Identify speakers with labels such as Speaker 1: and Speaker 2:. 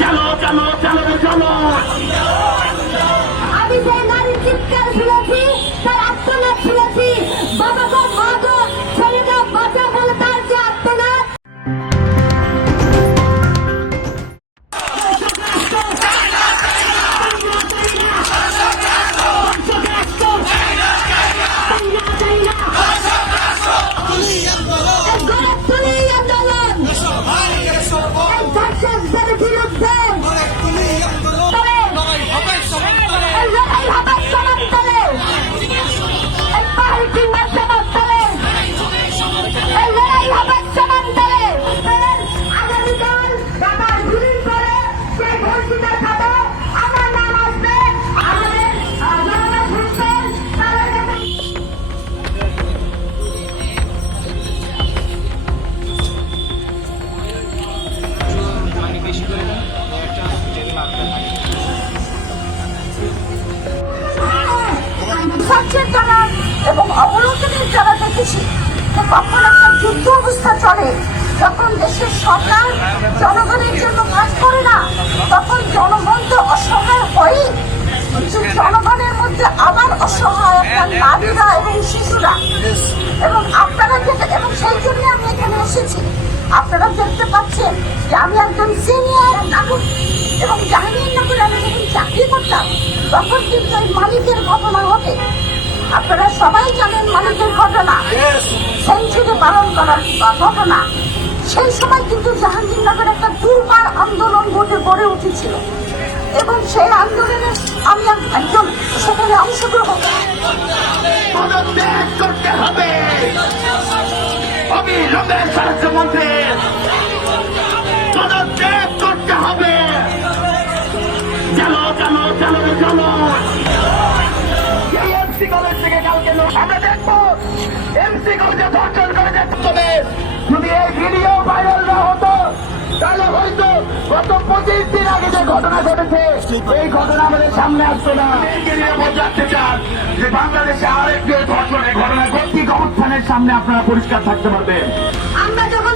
Speaker 1: চলো চলো চলো চলো।
Speaker 2: আমি যে নারীর চিৎকার শুনেছি তার আত্মনাথ শুনেছি
Speaker 3: Boom!
Speaker 2: সচেতনা এবং অবলোকনের যারা দেখেছি। কখন একটা যুদ্ধ অবস্থা চলে। যখন দেশের সরকার জনগণের জন্য কাজ করে না, তখন জনগণ তো অসহায় হয়ই। জনগণের মধ্যে আবার অসহায় একটা নারীরা এবং শিশুরা। এবং আপনারা যেটা এবং সেই জন্য আমি এখানে এসেছি। আপনারা দেখতে পাচ্ছেন যে আমি একজন সিনিয়র নাগরিক এবং জাহাঙ্গীরনগরে আমি যখন চাকরি করতাম, তখন কিন্তু মালিকের ঘটনা ঘটে। আপনারা সবাই জানেন মালিকের ঘটনা। সেঞ্চুরি পালন করার ঘটনা। সেই সময় কিন্তু জাহাঙ্গীরনগর একটা দুর্বার আন্দোলন গড়ে গড়ে উঠেছিল। এবং সেই আন্দোলনে আমি একজন সেখানে অংশগ্রহণ
Speaker 1: করতে হবে। অবিলম্বে স্বরাষ্ট্রমন্ত্রী ঘটনা ঘটেছে। এই ঘটনা আমাদের সামনে আসছে না। বোঝাতে চান যে বাংলাদেশে আরেকটি ঘটনা ঘটনা অবস্থানের সামনে আপনারা পরিষ্কার থাকতে পারবেন
Speaker 2: আমরা যখন